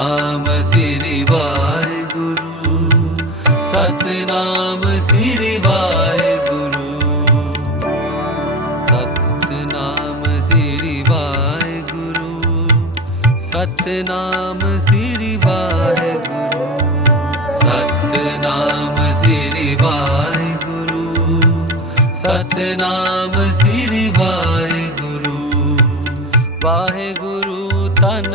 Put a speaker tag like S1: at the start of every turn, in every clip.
S1: ਸਤਨਾਮ ਸ੍ਰੀ ਵਾਹਿਗੁਰੂ ਸਤਨਾਮ ਸ੍ਰੀ ਵਾਹਿਗੁਰੂ ਸਤਨਾਮ ਸ੍ਰੀ ਵਾਹਿਗੁਰੂ ਸਤਨਾਮ ਸ੍ਰੀ ਵਾਹਿਗੁਰੂ ਸਤਨਾਮ ਸ੍ਰੀ ਵਾਹਿਗੁਰੂ ਸਤਨਾਮ ਸ੍ਰੀ ਵਾਹਿਗੁਰੂ ਵਾਹਿਗੁਰੂ ਧੰਨ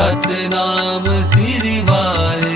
S1: ਸਤਨਾਮ ਸਿਰਿ ਵਾਹਿ